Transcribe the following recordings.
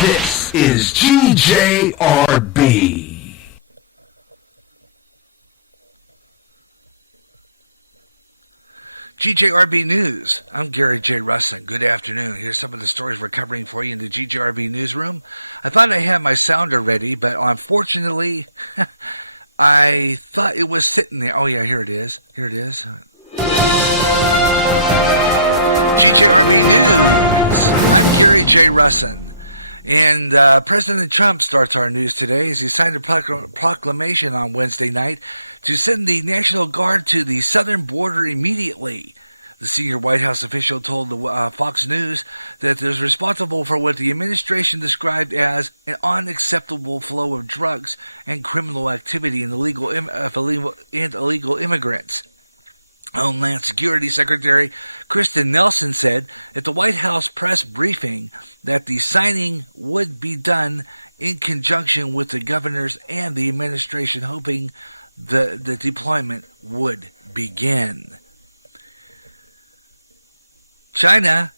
This is GJRB. GJRB News. I'm Gary Russen. Good afternoon. Here's some of the stories we're covering for you in the GJRB newsroom. I thought I had my sounder ready, but unfortunately, I thought it was sitting there. Oh yeah, here it is. Here it is. GJRB News. I'm Gary Russen. And President Trump starts our news today as he signed a proclamation on Wednesday night to send the National Guard to the southern border immediately. The senior White House official told the Fox News that it was responsible for what the administration described as an unacceptable flow of drugs and criminal activity in illegal immigrants. Homeland Security Secretary Kristen Nelson said at the White House press briefing that the signing would be done in conjunction with the governors and the administration, hoping the deployment would begin. China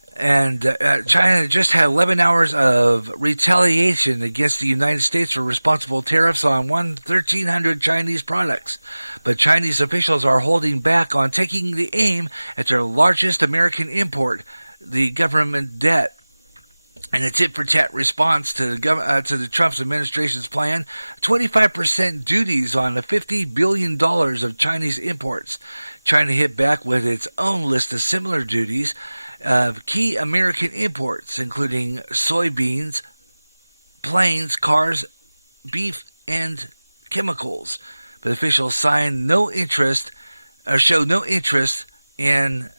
just had 11 hours of retaliation against the United States for responsible tariffs on 1,300 Chinese products. But Chinese officials are holding back on taking the aim at their largest American import, the government debt. And a tit-for-tat response to the Trump administration's plan, 25% duties on the $50 billion of Chinese imports. China hit back with its own list of similar duties of key American imports, including soybeans, planes, cars, beef, and chemicals. But officials showed no interest in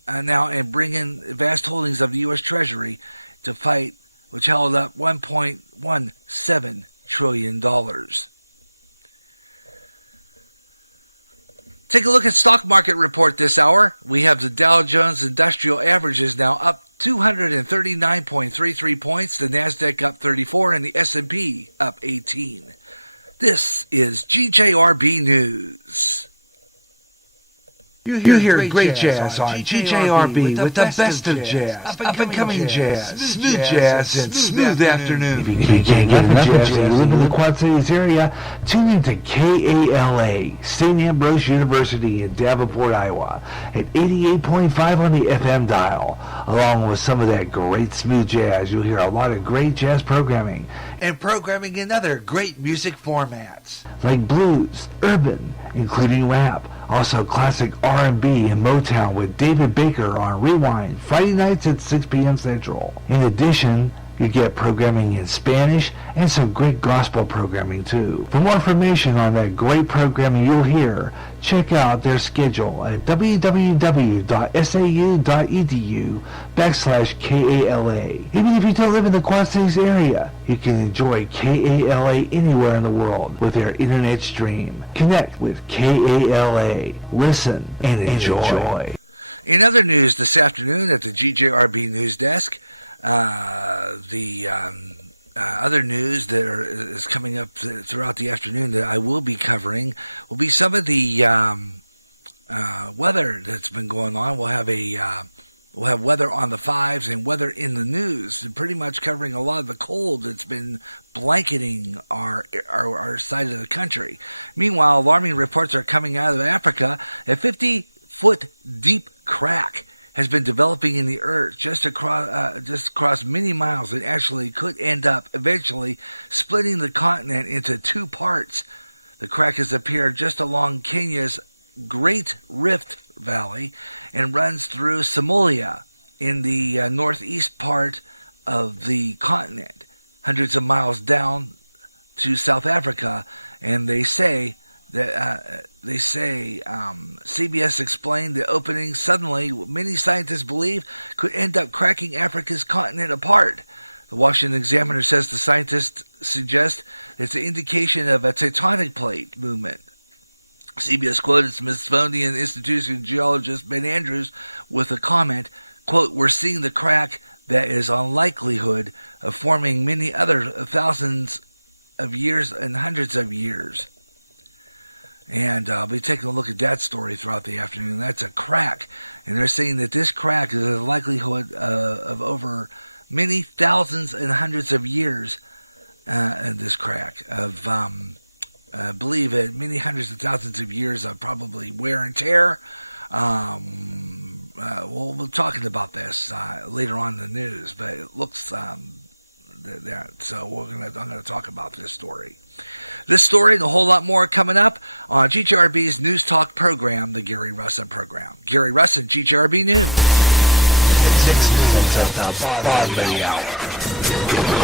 bringing vast holdings of the U.S. Treasury to fight, which held up $1.17 trillion. Take a look at stock market report this hour. We have the Dow Jones Industrial Averages now up 239.33 points, the NASDAQ up 34, and the S&P up 18. This is GJRB News. You hear great jazz on GJRB with the best of jazz, up-and-coming jazz, smooth jazz, and smooth afternoon. If you can't get enough of jazz, you live in the Quad Cities area, tune in to KALA, St. Ambrose University in Davenport, Iowa, at 88.5 on the FM dial. Along with some of that great smooth jazz, you'll hear a lot of great jazz programming. And programming in other great music formats. Like blues, urban, including rap. Also classic R&B and Motown with David Baker on Rewind, Friday nights at 6 p.m. Central. In addition, you get programming in Spanish and some great gospel programming too. For more information on that great programming you'll hear, check out their schedule at www.sau.edu/KALA. Even if you don't live in the Quad Cities area, you can enjoy KALA anywhere in the world with their internet stream. Connect with KALA. Listen and enjoy. In other news this afternoon at the GJRB News Desk, other news that is coming up throughout the afternoon that I will be covering will be some of the weather that's been going on. We'll have weather on the fives and weather in the news, and pretty much covering a lot of the cold that's been blanketing our side of the country. Meanwhile, alarming reports are coming out of Africa. A 50-foot deep crack has been developing in the earth just across many miles, and actually could end up eventually splitting the continent into two parts. The crack has appeared just along Kenya's Great Rift Valley and runs through Somalia in the northeast part of the continent, hundreds of miles down to South Africa. And they say CBS explained the opening suddenly, many scientists believe, could end up cracking Africa's continent apart. The Washington Examiner says the scientists suggest it's an indication of a tectonic plate movement. CBS quoted Smithsonian Institution geologist Ben Andrews with a comment, quote, "We're seeing the crack that is on likelihood of forming many other thousands of years and hundreds of years." And I'll be taking a look at that story throughout the afternoon. That's a crack. And they're saying that this crack is a likelihood of over many thousands and hundreds of years in this crack of, I believe, many hundreds of thousands of years of probably wear and tear. We'll talking about this later on in the news, but it looks there. So I'm going to talk about this story. This story and a whole lot more coming up on GJRB's News Talk program, the Gary Russen program. Gary Russen, GJRB News. At 6 minutes of the bottom of the hour.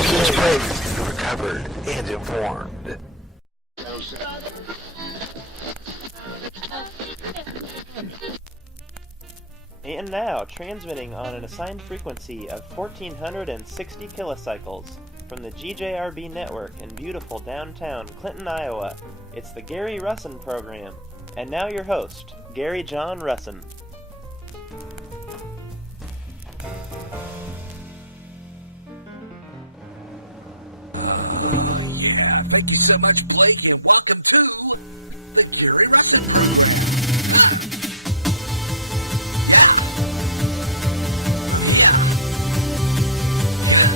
Just praised, recovered, and informed. And now, transmitting on an assigned frequency of 1460 kilocycles from the GJRB network in beautiful downtown Clinton, Iowa, it's the Gary Russen program. And now your host, Gary John Russen. Yeah, thank you so much, Blake, and welcome to the Gary Russen program. Yeah, I'm here. Yeah.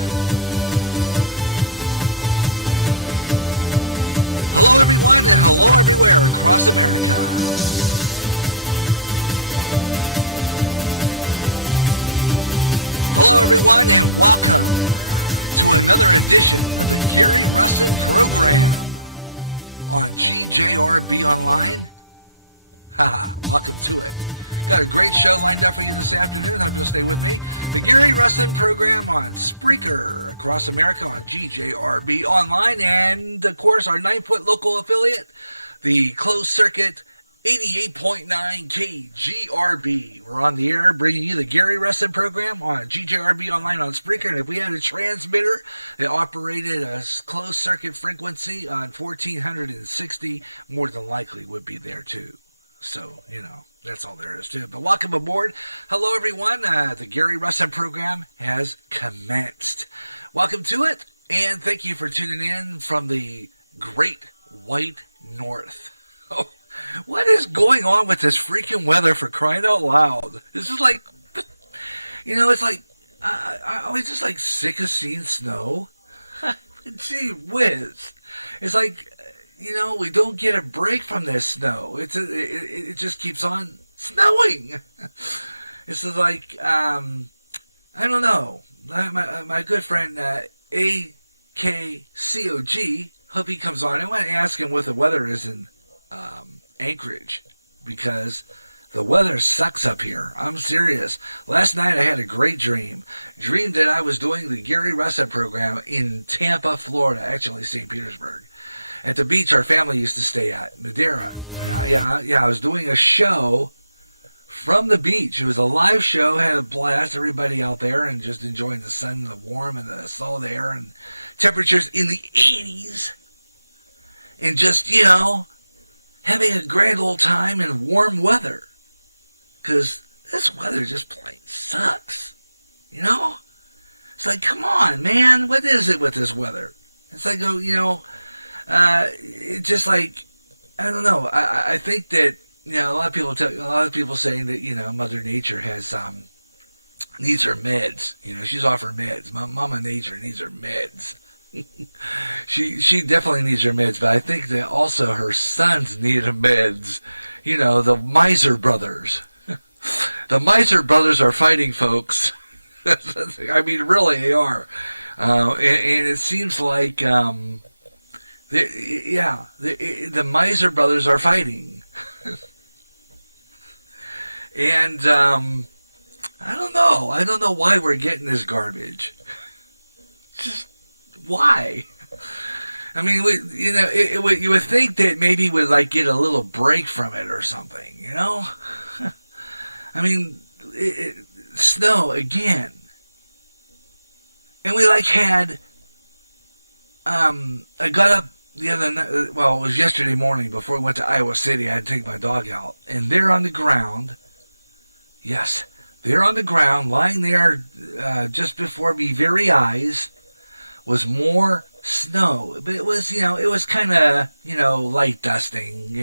Hello, everyone, and hello everywhere across America. Hello, everyone, and welcome to another edition of the Gary Russen program on GJRB Online. Haha, welcome to it. Got a great show lined up for you this afternoon. Hope you'll stay with me. The Gary Russen program on Spreaker across America on GJRB Online, and of course our 9-foot local affiliate, the closed circuit 88.9 KGRB. We're on the air bringing you the Gary Russen program on GJRB Online on Spreaker. And if we had a transmitter that operated a closed circuit frequency on 1460, more than likely would be there too. So, that's all there is to it. But welcome aboard. Hello, everyone. The Gary Russen program has commenced. Welcome to it, and thank you for tuning in from the Great White North. Oh, what is going on with this freaking weather, for crying out loud? This is like, it's like, I was just like sick of seeing snow. Gee whiz. It's like, we don't get a break from this snow. It just keeps on snowing. It's like, I don't know. My good friend, AKCOG, hope he comes on. I want to ask him what the weather is in Anchorage, because the weather sucks up here. I'm serious. Last night I had a great dream. Dreamed that I was doing the Gary Russen program in Tampa, Florida, actually St. Petersburg, at the beach our family used to stay at, Madeira. I was doing a show from the beach. It was a live show, had a blast, everybody out there, and just enjoying the sun and the warm and the solid air and temperatures in the 80s. And just, having a grand old time in warm weather. Because this weather just plain sucks. It's like, come on, man. What is it with this weather? It's like, it's just like, I don't know. I think that, a lot of people saying that, Mother Nature needs her meds. She's off her meds. Mama Nature needs her meds. She definitely needs her meds, but I think that also her sons need her meds. The Miser brothers. The Miser brothers are fighting, folks. I mean, really, they are. And it seems like, the Miser brothers are fighting. And, I don't know. I don't know why we're getting this garbage. Just, why? I mean, you would think that maybe we'd get a little break from it or something, I mean, snow again. And we had, I got up the other night, it was yesterday morning before we went to Iowa City. I had to take my dog out, and there on the ground, yes, there on the ground, lying there just before me very eyes, was more snow. But it was, it was kind of, light dusting.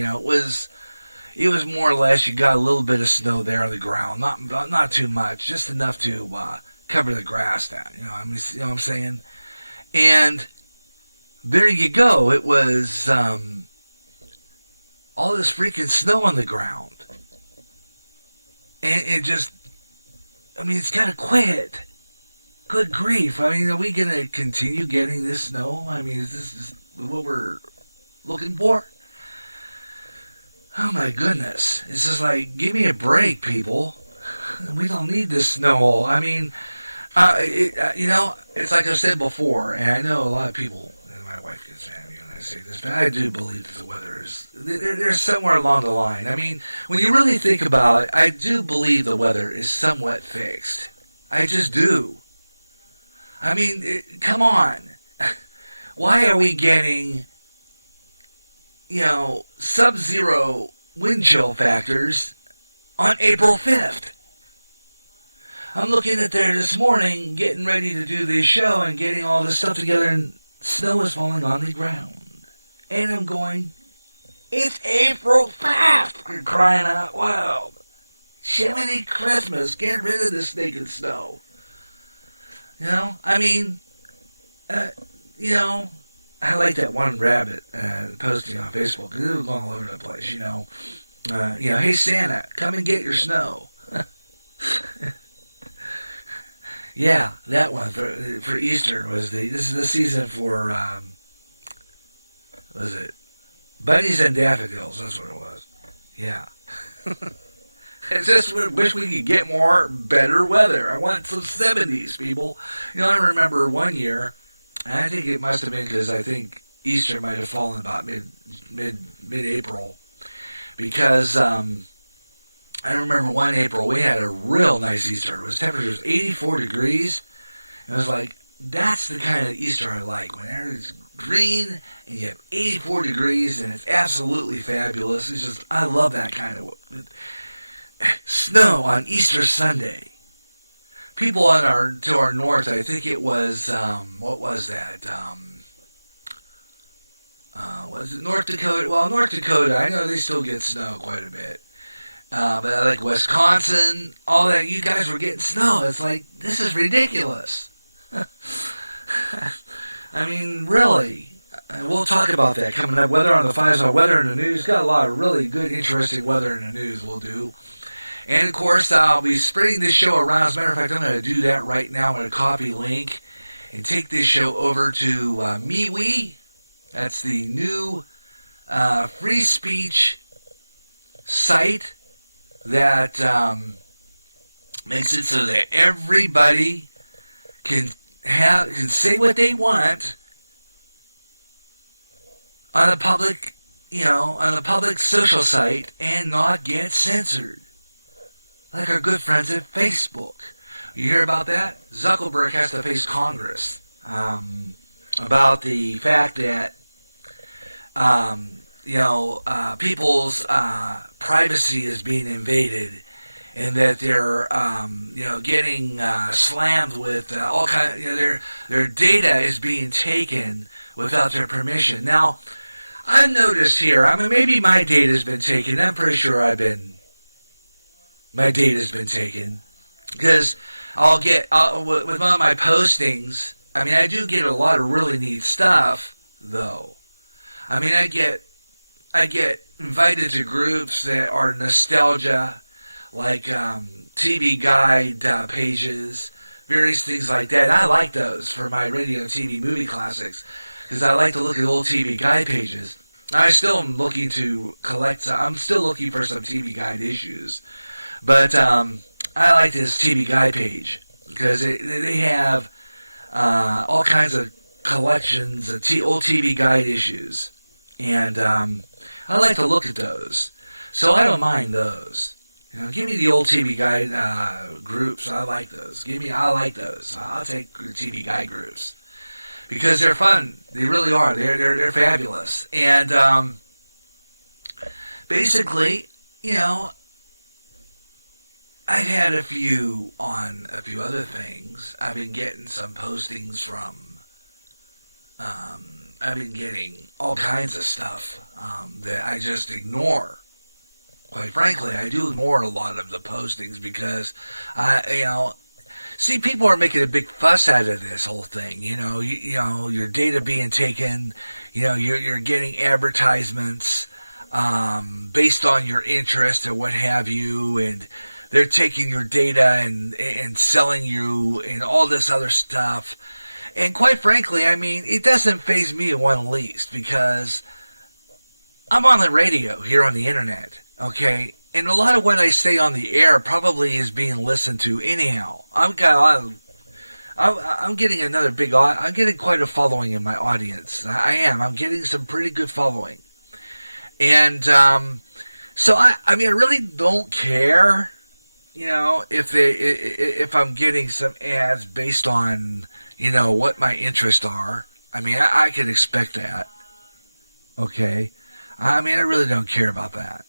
It was more or less, you got a little bit of snow there on the ground. Not too much, just enough to cover the grass down. You know what I'm saying? And there you go. It was all this freaking snow on the ground. And it just, I mean, it's got to quit. Good grief. I mean, are we going to continue getting this snow? I mean, is this what we're looking for? Oh my goodness. It's just like, give me a break, people. We don't need this snow. I mean, it's like I said before, and I know a lot of people, and my wife gets mad at me when I say this, but I do believe that the weather is, there's somewhere along the line. I mean, when you really think about it, I do believe the weather is somewhat fixed. I just do. I mean, come on. Why are we getting, sub-zero wind chill factors on April 5th? I'm looking at there this morning, getting ready to do this show and getting all this stuff together, and snow is falling on the ground. And I'm going, it's April 5th! You're crying out loud. Jiminy Christmas, get rid of this stinking snow. I mean, I like that one rabbit posting on Facebook. It was all over the place, hey Santa, come and get your snow. Yeah, that one for Easter this is the season for was it bunnies and daffodils? That's what it was. Yeah. I just wish we could get better weather. I want some 70s, people. I remember one year, and I think it must have been because I think Easter might have fallen about mid-April, because I remember one April we had a real nice Easter. It was temperatures 84 degrees. It was like, that's the kind of Easter I like, when everything's green and you have 84 degrees and it's absolutely fabulous. It's just, I love that kind of snow on Easter Sunday. People to our north, I think it was, what was that? Was it North Dakota? Well, North Dakota, I know they still get snow quite a bit. But like Wisconsin, all that, you guys were getting snow. It's like, this is ridiculous. I mean, really. We'll talk about that coming up. Weather on the 5-star, weather in the news. Got a lot of really good, interesting weather in the news we'll do. And, of course, I'll be spreading this show around. As a matter of fact, I'm going to do that right now. I'm going to copy link and take this show over to MeWe. That's the new free speech site that makes it so that everybody can say what they want on a public, on a public social site and not get censored. Like our good friends at Facebook. You hear about that? Zuckerberg has to face Congress about the fact that people's privacy is being invaded, and that they're getting slammed with all kind of, their data is being taken without their permission. Now, I've noticed here, maybe my data's been taken. I'm pretty sure my data's been taken, because I'll get with one of my postings. I do get a lot of really neat stuff, though. I get invited to groups that are nostalgia, like TV guide pages, various things like that. I like those for my radio and TV movie classics, because I like to look at old TV guide pages. I still am looking to collect. I'm still looking for some TV guide issues, but I like this TV guide page because they have all kinds of collections of old TV guide issues, and I like to look at those, so I don't mind those. Give me the old TV guide groups. I like those. I like those. I'll take TV guide groups because they're fun. They really are. They're fabulous. And basically, I've had a few other things. I've been getting some postings from. I've been getting all kinds of stuff that I just ignore. Quite frankly, I do ignore a lot of the postings because, See, people are making a big fuss out of this whole thing. You know, your data being taken. You know, you're getting advertisements based on your interest or what have you, and they're taking your data and selling you and all this other stuff. And quite frankly, I mean, it doesn't faze me one least, because I'm on the radio here on the internet, okay? And a lot of what I say on the air probably is being listened to anyhow. I'm getting I'm getting quite a following in my audience. I am. I'm getting some pretty good following. And so I mean, I really don't care, you know, if I'm getting some ads based on, you know, what my interests are. I mean, I can expect that. Okay? I mean, I really don't care about that.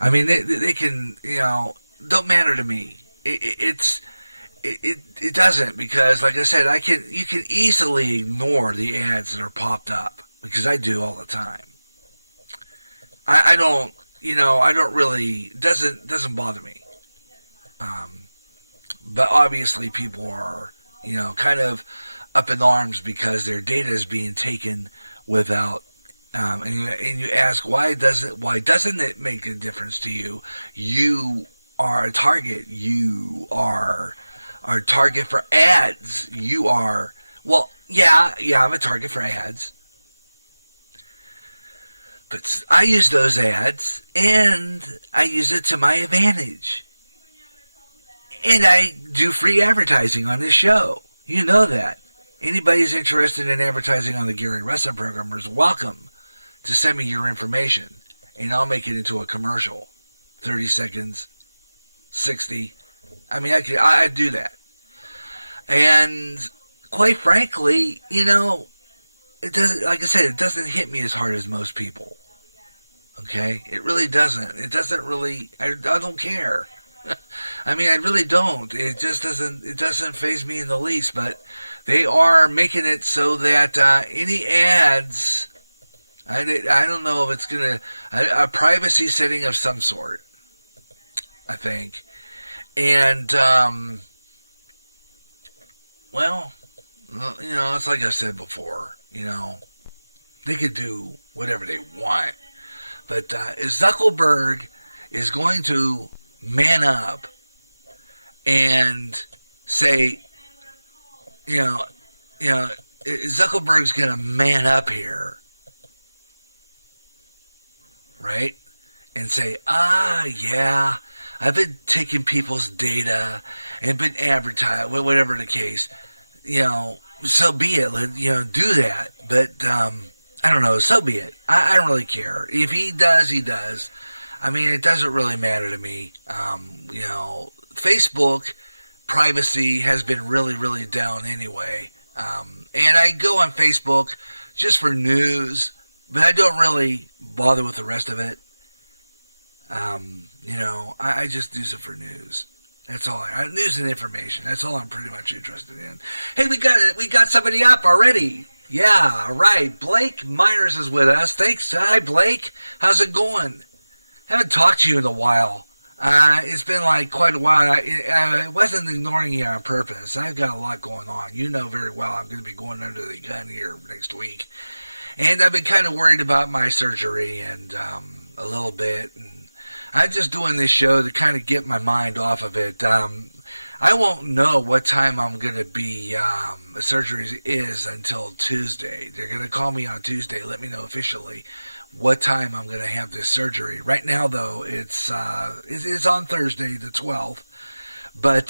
I mean, they can, you know, don't matter to me. It doesn't, because, like I said, you can easily ignore the ads that are popped up, because I do all the time. I don't, you know, I don't really, doesn't bother me. But obviously people are, you know, kind of up in arms because their data is being taken without, and you ask, why doesn't it make a difference to you? You are a target. You are a target for ads. You are, well, yeah, I'm a target for ads. But I use those ads, and I use it to my advantage. And I do free advertising on this show. You know that. Anybody who's interested in advertising on the Gary Russen program is welcome to send me your information, and I'll make it into a commercial. 30 seconds, 60. I mean, I do that. And quite frankly, you know, it doesn't, like I said, it doesn't hit me as hard as most people. Okay? It really doesn't. It doesn't really, I don't care. I mean, I really don't. It just doesn't faze me in the least, but they are making it so that any ads, I don't know if it's going to, a privacy setting of some sort, I think. And, well, you know, it's like I said before, you know, they could do whatever they want. But Zuckerberg is going to man up and say, you know, Zuckerberg's going to man up here, right? And say, yeah, I've been taking people's data and been advertising, whatever the case, you know, so be it, you know, do that. But, I don't know, so be it. I don't really care. If he does, he does. I mean, it doesn't really matter to me. You know, Facebook privacy has been really, really down anyway. And I go on Facebook just for news, but I don't really bother with the rest of it. You know, I just use it for news. That's all. News and information. That's all I'm pretty much interested in. Hey, we got somebody up already. Yeah, all right. Blake Myers is with us. Thanks. Hi, Blake. How's it going? Haven't talked to you in a while. It's been like quite a while. I wasn't ignoring you on purpose. I've got a lot going on. You know very well I'm going to be going under the gun here next week. And I've been kind of worried about my surgery and a little bit. And I'm just doing this show to kind of get my mind off of it. I won't know what time I'm going to be, surgery is until Tuesday. They're going to call me on Tuesday, let me know officially what time I'm going to have this surgery. Right now, though, it's on Thursday, the 12th, but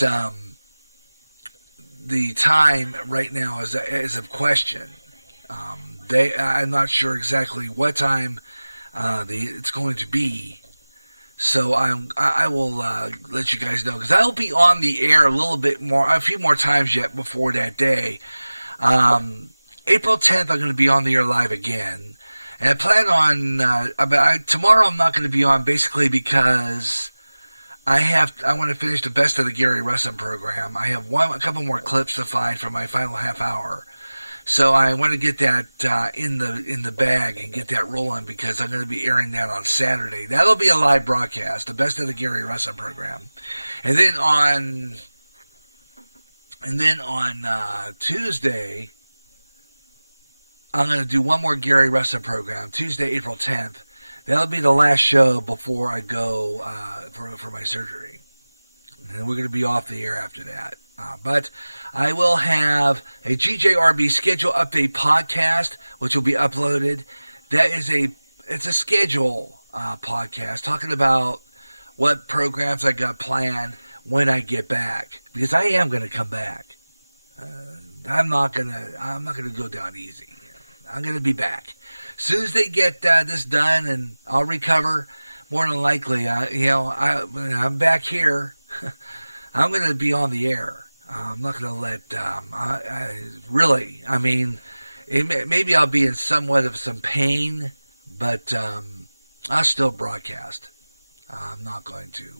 the time right now is a question. I'm not sure exactly what time it's going to be. So I will let you guys know, because I'll be on the air a few more times yet before that day. April 10th, I'm going to be on the air live again, and I plan on tomorrow. I'm not going to be on basically because I want to finish the best of the Gary Russen program. I have a couple more clips to find for my final half hour. So I want to get that in the bag and get that rolling, because I'm going to be airing that on Saturday. That'll be a live broadcast, the best of the Gary Russen program. And then on And then on Tuesday, I'm going to do one more Gary Russen program, Tuesday, April 10th. That'll be the last show before I go for my surgery. And we're going to be off the air after that. But I will have a GJRB schedule update podcast, which will be uploaded. It's a schedule podcast talking about what programs I got planned when I get back, because I am going to come back. I'm not going to go down easy. I'm going to be back. As soon as they get this done and I'll recover, more than likely, I'm back here. I'm going to be on the air. I'm not going to let, maybe I'll be in somewhat of some pain, but I'll still broadcast. I'm not going to,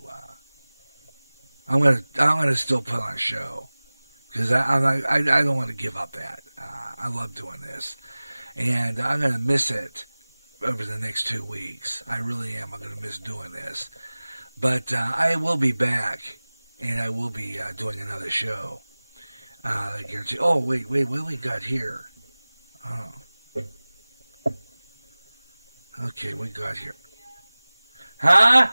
I'm going to still put on a show, because I don't want to give up that. I love doing this, and I'm going to miss it over the next 2 weeks. I really am. I'm going to miss doing this, but I will be back. And I will be doing another show. I guarantee. Oh, wait, what we got here? Oh. Okay, we got here. Huh?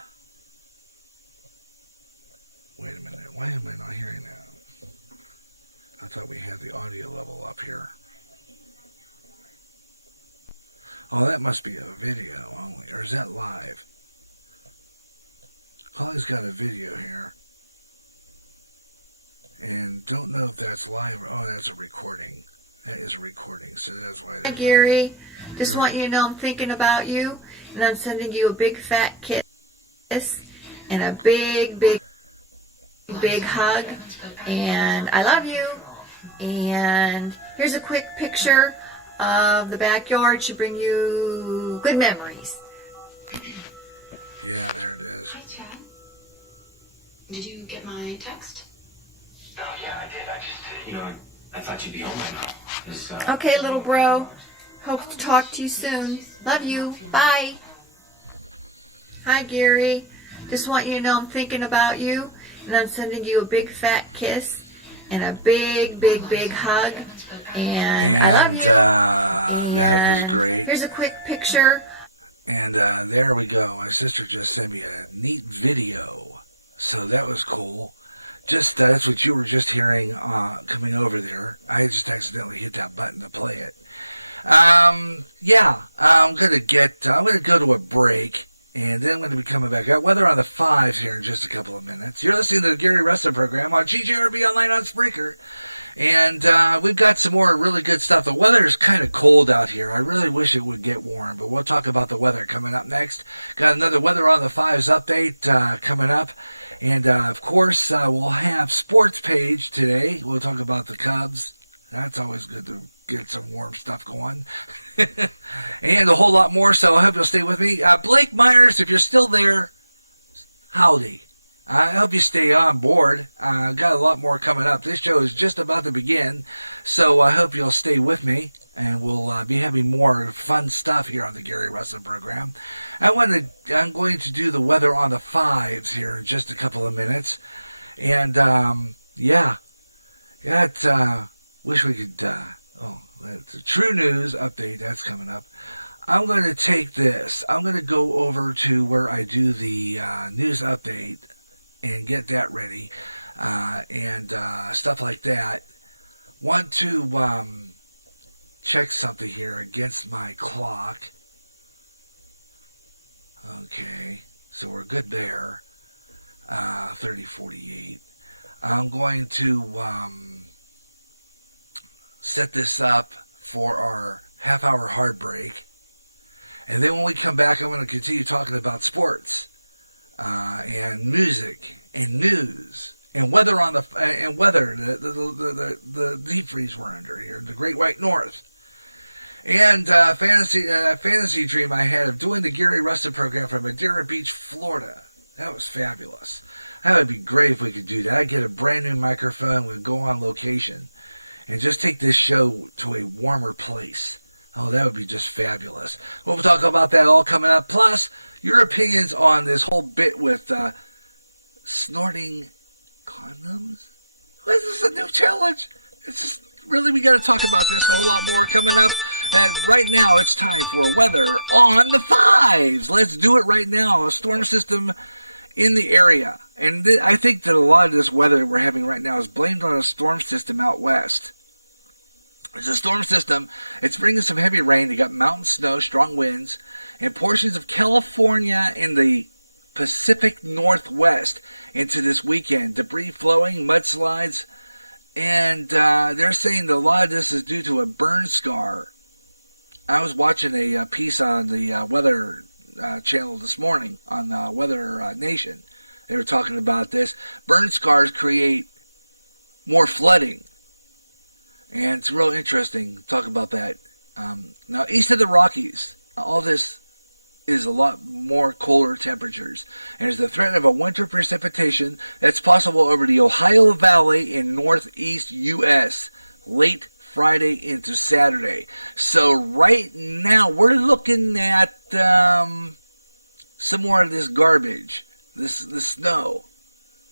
Wait a minute. Why am I not hearing that? I thought we had the audio level up here. Oh, that must be a video only. Or is that live? Holly's got a video here. And don't know if that's live. Oh, that's a recording. That is a recording, so that's why. Hi, Gary. Just want you to know I'm thinking about you, and I'm sending you a big fat kiss and a big hug, and I love you. And here's a quick picture of the backyard. Should bring you good memories. Yeah, there it is. Hi, Chad. Did you get my text? Oh, yeah, I did. I thought you'd be home now. Okay, little bro. Hope to talk to you soon. Love you. Bye. Hi, Gary. Just want you to know I'm thinking about you, and I'm sending you a big fat kiss and a big hug, and I love you. That is great. Here's a quick picture. And there we go. My sister just sent me a neat video, so that was cool. Just that's what you were just hearing coming over there. I just accidentally hit that button to play it. I'm gonna go to a break, and then I'm gonna be coming back. Got weather on the 5s here in just a couple of minutes. You're listening to the Gary Russen program on GJRB Online on Spreaker, and we've got some more really good stuff. The weather is kind of cold out here. I really wish it would get warm, but we'll talk about the weather coming up next. Got another weather on the 5s update coming up. And, of course, we'll have sports page today. We'll talk about the Cubs. That's always good to get some warm stuff going. And a whole lot more, so I hope you'll stay with me. Blake Myers, if you're still there, howdy. I hope you stay on board. Got a lot more coming up. This show is just about to begin, so I hope you'll stay with me. And we'll be having more fun stuff here on the Gary Russen program. I'm going to do the weather on the 5s here in just a couple of minutes. And, wish we could, that's a true news update. That's coming up. I'm going to take this. I'm going to go over to where I do the news update and get that ready and stuff like that. Want to check something here against my clock. Okay, so we're good there. 30:48. I'm going to set this up for our half-hour hard break, and then when we come back, I'm going to continue talking about sports and music and news and weather the deep freeze we're under here in the Great White North. And fantasy dream I had of doing the Gary Russen program from Madeira Beach, Florida. That was fabulous. That would be great if we could do that. I'd get a brand new microphone, we'd go on location, and just take this show to a warmer place. Oh, that would be just fabulous. We'll talk about that all coming up. Plus, your opinions on this whole bit with snorting condoms? This is a new challenge. It's just really, we got to talk about this a whole lot more coming up. And right now, it's time for weather on the fives. Let's do it right now. A storm system in the area. And I think that a lot of this weather we're having right now is blamed on a storm system out west. It's a storm system. It's bringing some heavy rain. You got mountain snow, strong winds, and portions of California and the Pacific Northwest into this weekend. Debris flowing, mudslides, and they're saying that a lot of this is due to a burn scar. I was watching a piece on the Weather Channel this morning on Weather Nation. They were talking about this. Burn scars create more flooding. And it's real interesting to talk about that. Now, east of the Rockies, all this is a lot more colder temperatures. And there's the threat of a winter precipitation that's possible over the Ohio Valley in northeast U.S. late Friday into Saturday. So right now, we're looking at some more of this garbage, this snow.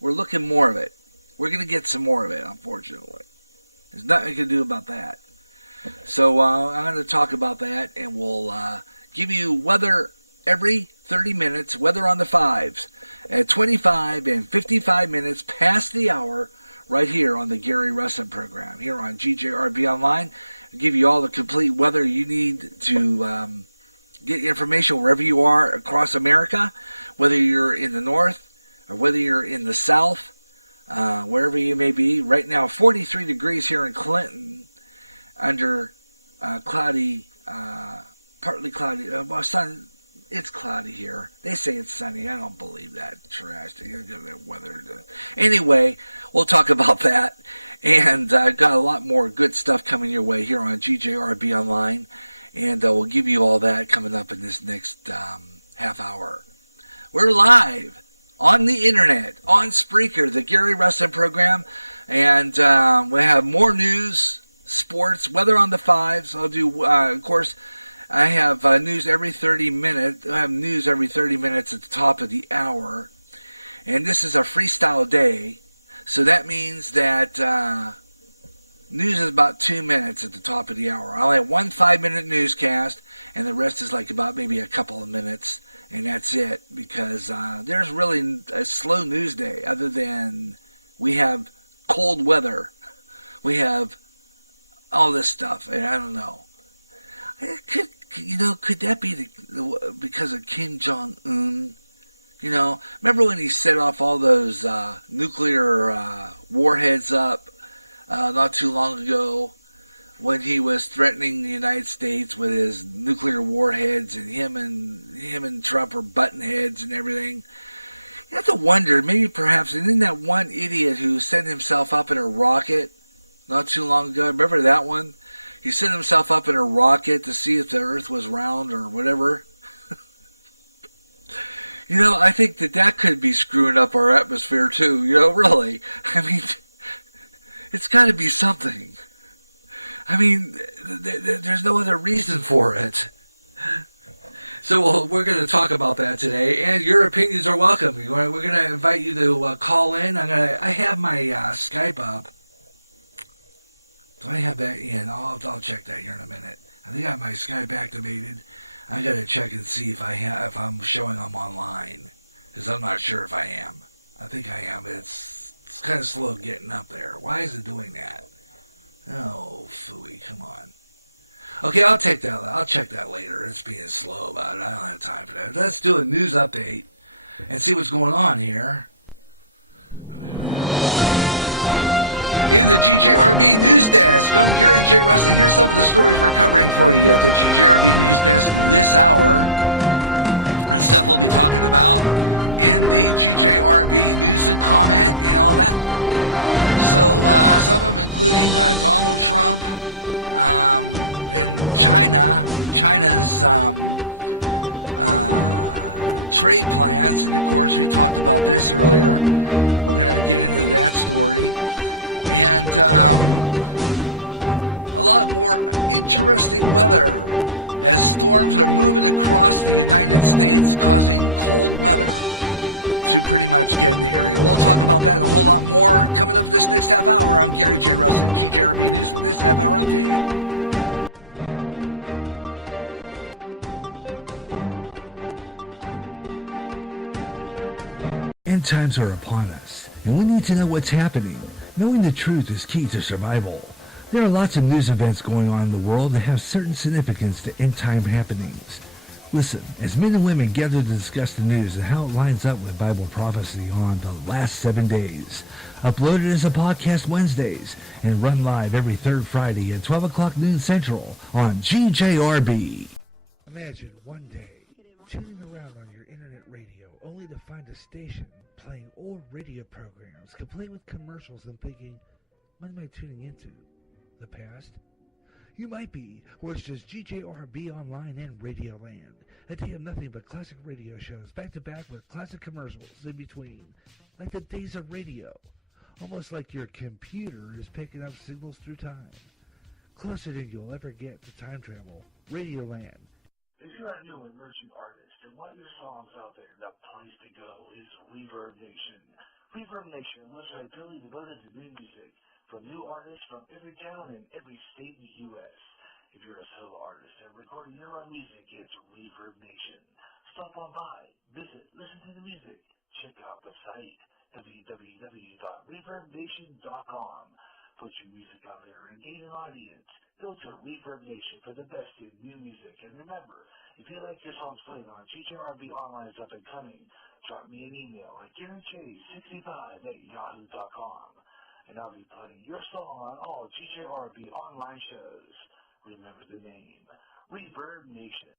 We're looking more of it. We're going to get some more of it, unfortunately. There's nothing you can do about that. So I'm going to talk about that, and we'll give you weather every 30 minutes, weather on the fives, at 25 and 55 minutes past the hour, right here on the Gary Russen program, here on GJRB Online. I'll give you all the complete weather you need to get information wherever you are across America, whether you're in the north or whether you're in the south. Wherever you may be. Right now, 43 degrees here in Clinton under cloudy, partly cloudy. Sun, it's cloudy here. They say it's sunny. I don't believe that trash. They give that weather. Anyway, we'll talk about that. And I've got a lot more good stuff coming your way here on GJRB Online. And we'll give you all that coming up in this next half hour. We're live on the internet, on Spreaker, the Gary Russen program, and we have more news, sports, weather on the fives. I'll do, of course, I have news every 30 minutes. I have news every 30 minutes at the top of the hour, and this is a freestyle day, so that means that news is about 2 minutes at the top of the hour. I'll have one 5-minute newscast, and the rest is like about maybe a couple of minutes. And that's it, because there's really a slow news day, other than we have cold weather. We have all this stuff, and I don't know. Could that be because of Kim Jong-un? Remember when he set off all those nuclear warheads up not too long ago? When he was threatening the United States with his nuclear warheads, and him and Trump were button heads and everything. You have to wonder, maybe perhaps, and then that one idiot who set himself up in a rocket not too long ago, remember that one? He set himself up in a rocket to see if the earth was round or whatever. I think that could be screwing up our atmosphere too, really. I mean, it's got to be something. I mean, there's no other reason for it. So we're going to talk about that today, and your opinions are welcome. We're going to invite you to call in. I have my Skype up. Do I have that in? I'll check that here in a minute. I think I have my Skype activated. I got to check and see if I'm showing them online, because I'm not sure if I am. I think I am, but it's kind of slow getting up there. Why is it doing that? Oh, phooey, come on. Okay, I'll take that. I'll check that later. It's being slow about it. I don't have time for that. Let's do a news update and see what's going on here. In the GJRB News Desk, I'm Gary J. Russen. Here's some of the stories we're covering for you at the GJRB News Desk this hour. And stuff we'll be talking about in the GJRB News and Comment and all that. So, some of them including Donald Trump and China's trade plans. And, of course, we talked about this earlier. We're going to get into that story. And a lot more interesting weather as storms are moving across the United States, causing cold weather to pretty much get in the area. We'll talk about that and a whole lot more coming up this next half hour. I'm Gary J. Russen, GJRB News, with this half-hour update. End times are upon us, and we need to know what's happening. Knowing the truth is key to survival. There are lots of news events going on in the world that have certain significance to end time happenings. Listen, as men and women gather to discuss the news and how it lines up with Bible prophecy on the last 7 days. Uploaded as a podcast Wednesdays and run live every third Friday at 12 o'clock noon Central on GJRB. Imagine one day tuning around on your internet radio only to find a station playing old radio programs complete with commercials and thinking, what am I tuning into? The past? You might be, or it's just GJRB Online and Radio Land. A day of nothing but classic radio shows back to back with classic commercials in between. Like the days of radio. Almost like your computer is picking up signals through time. Closer than you'll ever get to time travel. Radio Land. If you're a new emerging artist and want your songs out there, the place to go is Reverb Nation. Reverb Nation, a website totally devoted to new music from new artists from every town and every state in the U.S. If you're a solo artist and recording your own music, it's Reverb Nation. Stop on by, visit, listen to the music. Check out the site, www.reverbnation.com. Put your music out there and gain an audience. Go to Reverb Nation for the best in new music. And remember, if you like your songs played on GJRB Online's Up and Coming, drop me an email at GaryJ65@yahoo.com. And I'll be playing your song on all GJRB Online shows. Remember the name, Reverb Nation.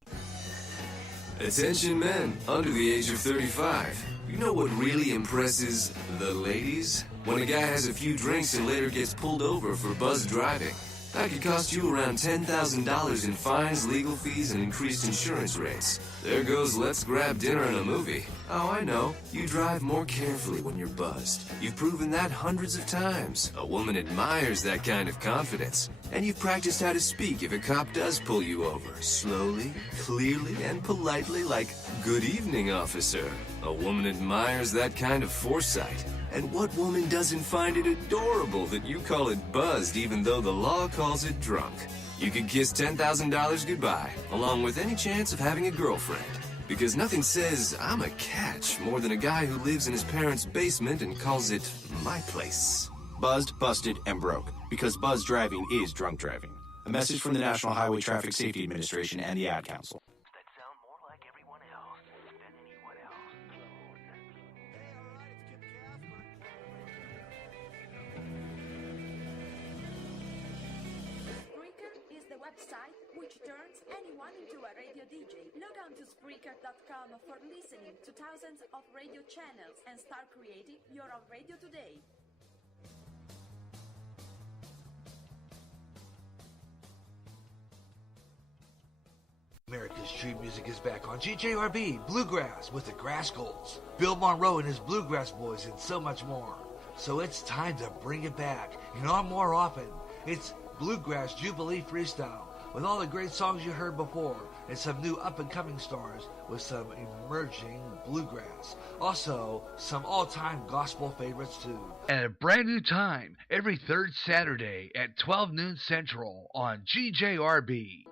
Attention men under the age of 35. You know what really impresses the ladies? When a guy has a few drinks and later gets pulled over for buzz driving. That could cost you around $10,000 in fines, legal fees, and increased insurance rates. There goes let's grab dinner and a movie. Oh, I know. You drive more carefully when you're buzzed. You've proven that hundreds of times. A woman admires that kind of confidence. And you've practiced how to speak if a cop does pull you over. Slowly, clearly, and politely like, "Good evening, officer." A woman admires that kind of foresight. And what woman doesn't find it adorable that you call it buzzed even though the law calls it drunk? You could kiss $10,000 goodbye, along with any chance of having a girlfriend. Because nothing says, "I'm a catch," more than a guy who lives in his parents' basement and calls it my place. Buzzed, busted, and broke. Because buzz driving is drunk driving. A message from the National Highway Traffic Safety Administration and the Ad Council. That sound more like everyone else than anyone else. Clone. Hey, all right, it's Kim Casper. Spreaker is the website which turns anyone into a radio DJ. Log on to Spreaker.com for listening to thousands of radio channels and start creating your own radio today. America's Street Music is back on GJRB Bluegrass with the Grass Goals, Bill Monroe and his Bluegrass Boys, and so much more. So it's time to bring it back, and on more often. It's Bluegrass Jubilee Freestyle with all the great songs you heard before and some new up-and-coming stars with some emerging bluegrass. Also, some all-time gospel favorites too. And a brand new time every third Saturday at 12 noon Central on GJRB.